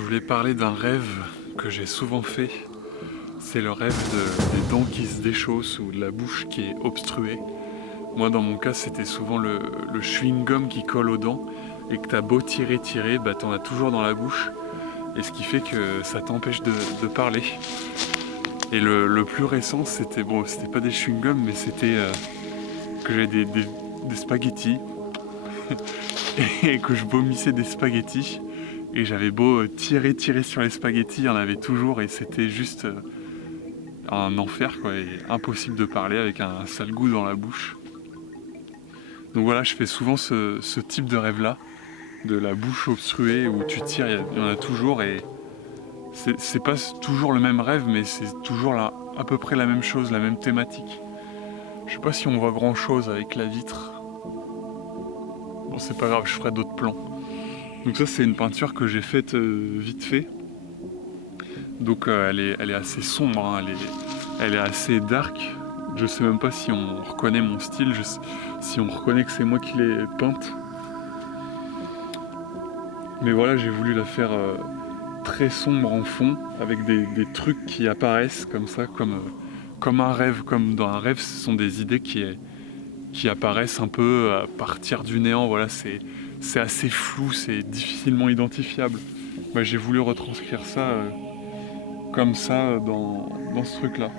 Je voulais parler d'un rêve que j'ai souvent fait. C'est le rêve des dents qui se déchaussent ou de la bouche qui est obstruée. Moi, dans mon cas, c'était souvent le chewing-gum qui colle aux dents et que t'as beau tirer, bah t'en as toujours dans la bouche. Et ce qui fait que ça t'empêche de parler. Et le plus récent, c'était c'était pas des chewing-gums, mais c'était que j'avais des spaghettis et que je vomissais des spaghettis. Et j'avais beau tirer sur les spaghettis, il y en avait toujours et c'était juste un enfer quoi, et impossible de parler avec un sale goût dans la bouche. Donc voilà, je fais souvent ce type de rêve là, de la bouche obstruée où tu tires, il y en a toujours et c'est pas toujours le même rêve mais c'est toujours là, à peu près la même chose, la même thématique. Je sais pas si on voit grand chose avec la vitre. Bon c'est pas grave, je ferai d'autres plans. Donc ça c'est une peinture que j'ai faite vite fait. Donc elle est assez sombre, hein, elle est assez dark. Je sais même pas si on reconnaît mon style, si on reconnaît que c'est moi qui l'ai peinte. Mais voilà, j'ai voulu la faire très sombre en fond, avec des trucs qui apparaissent comme ça, comme un rêve. Comme dans un rêve, ce sont des idées qui apparaissent un peu à partir du néant. Voilà, c'est assez flou, c'est difficilement identifiable. Bah, j'ai voulu retranscrire ça comme ça dans ce truc là.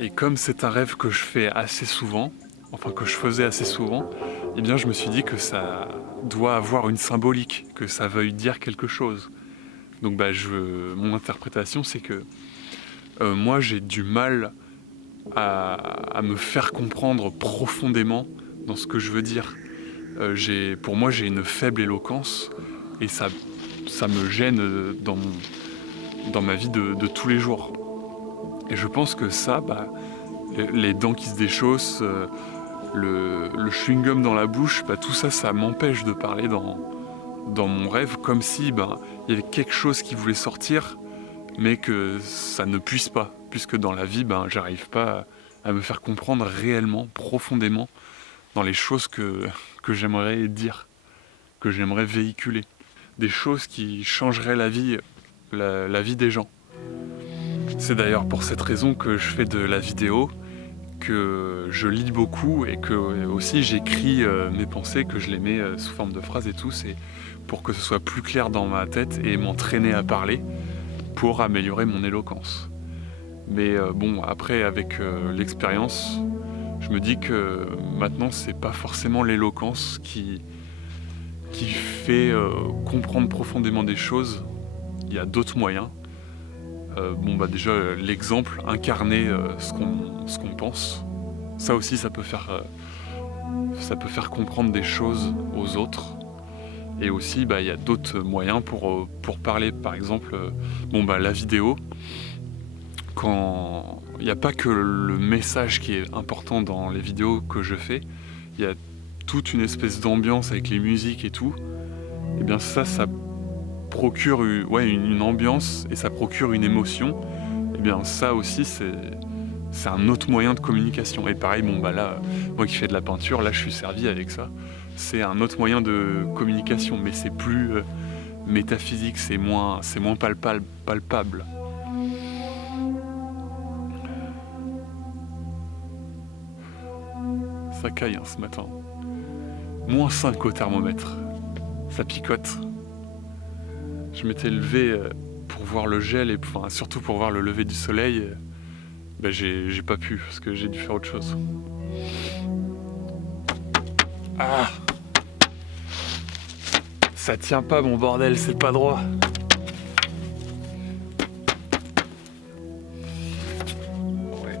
Et comme c'est un rêve que je fais assez souvent, enfin que je faisais assez souvent, eh bien je me suis dit que ça doit avoir une symbolique, que ça veuille dire quelque chose. Donc bah mon interprétation c'est que moi j'ai du mal à me faire comprendre profondément dans ce que je veux dire. Pour moi j'ai une faible éloquence et ça me gêne dans ma vie de tous les jours. Et je pense que ça, les dents qui se déchaussent, le chewing-gum dans la bouche, tout ça, ça m'empêche de parler dans mon rêve, comme si il y avait quelque chose qui voulait sortir, mais que ça ne puisse pas, puisque dans la vie, j'arrive pas à me faire comprendre réellement, profondément, dans les choses que j'aimerais dire, que j'aimerais véhiculer. Des choses qui changeraient la vie des gens. C'est d'ailleurs pour cette raison que je fais de la vidéo, que je lis beaucoup et que aussi j'écris mes pensées, que je les mets sous forme de phrases et tout, c'est pour que ce soit plus clair dans ma tête et m'entraîner à parler pour améliorer mon éloquence. Mais bon, après avec l'expérience, je me dis que maintenant c'est pas forcément l'éloquence qui fait comprendre profondément des choses. Il y a d'autres moyens. Déjà l'exemple, incarner ce qu'on pense, ça aussi ça peut faire comprendre des choses aux autres. Et aussi il y a d'autres moyens pour parler, par exemple la vidéo, quand il n'y a pas que le message qui est important dans les vidéos que je fais, il y a toute une espèce d'ambiance avec les musiques et tout. Et bien ça procure une ambiance et ça procure une émotion. Et bien ça aussi c'est un autre moyen de communication. Et pareil, là, moi qui fais de la peinture, là je suis servi avec ça. C'est un autre moyen de communication, mais c'est plus métaphysique, c'est moins palpable. Ça caille ce matin. -5 au thermomètre. Ça picote. Je m'étais levé pour voir le gel et surtout pour voir le lever du soleil. J'ai pas pu parce que j'ai dû faire autre chose. Ah, ça tient pas mon bordel, c'est pas droit. Ouais.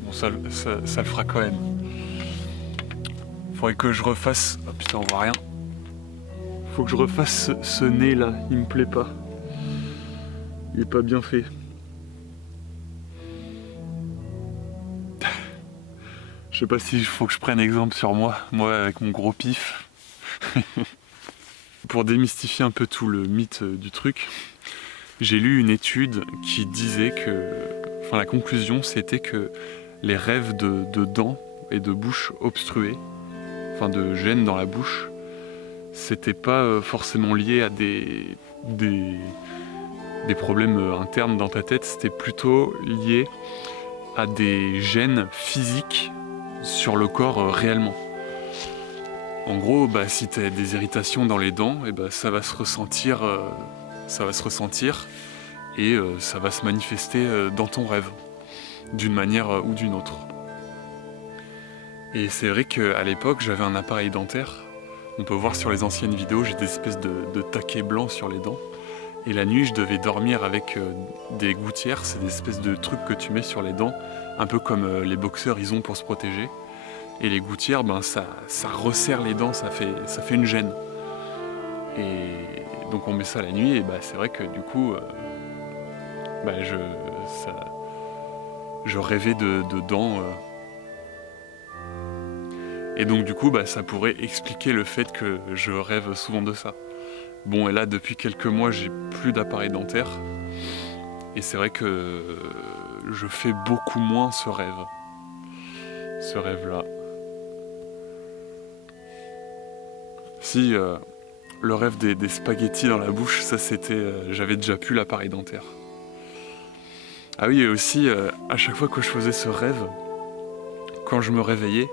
Bon ça le fera quand même. Faudrait que je refasse. Oh putain, on voit rien. Faut que je refasse ce nez là, il me plaît pas. Il est pas bien fait. Je sais pas s'il faut que je prenne exemple sur moi avec mon gros pif. Pour démystifier un peu tout le mythe du truc, j'ai lu une étude qui disait que, la conclusion c'était que les rêves de dents et de bouche obstruées, enfin de gêne dans la bouche, c'était pas forcément lié à des problèmes internes dans ta tête, c'était plutôt lié à des gènes physiques sur le corps réellement. En gros, si tu as des irritations dans les dents, ça va se ressentir, et ça va se manifester dans ton rêve, d'une manière ou d'une autre. Et c'est vrai qu'à l'époque, j'avais un appareil dentaire. On peut voir sur les anciennes vidéos, j'ai des espèces de taquets blancs sur les dents. Et la nuit, je devais dormir avec des gouttières, c'est des espèces de trucs que tu mets sur les dents, un peu comme les boxeurs ils ont pour se protéger. Et les gouttières, ça resserre les dents, ça fait une gêne. Et donc on met ça la nuit, et c'est vrai que du coup, je rêvais de dents. Et donc du coup, ça pourrait expliquer le fait que je rêve souvent de ça. Bon, et là, depuis quelques mois, j'ai plus d'appareil dentaire. Et c'est vrai que je fais beaucoup moins ce rêve. Ce rêve-là. Si, le rêve des spaghettis dans la bouche, ça c'était... j'avais déjà plus l'appareil dentaire. Ah oui, et aussi, à chaque fois que je faisais ce rêve, quand je me réveillais,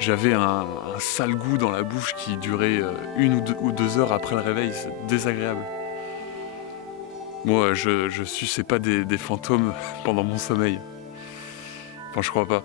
j'avais un sale goût dans la bouche qui durait 1 ou 2 heures après le réveil, c'est désagréable. Moi, je suçais pas des fantômes pendant mon sommeil. Enfin, je crois pas.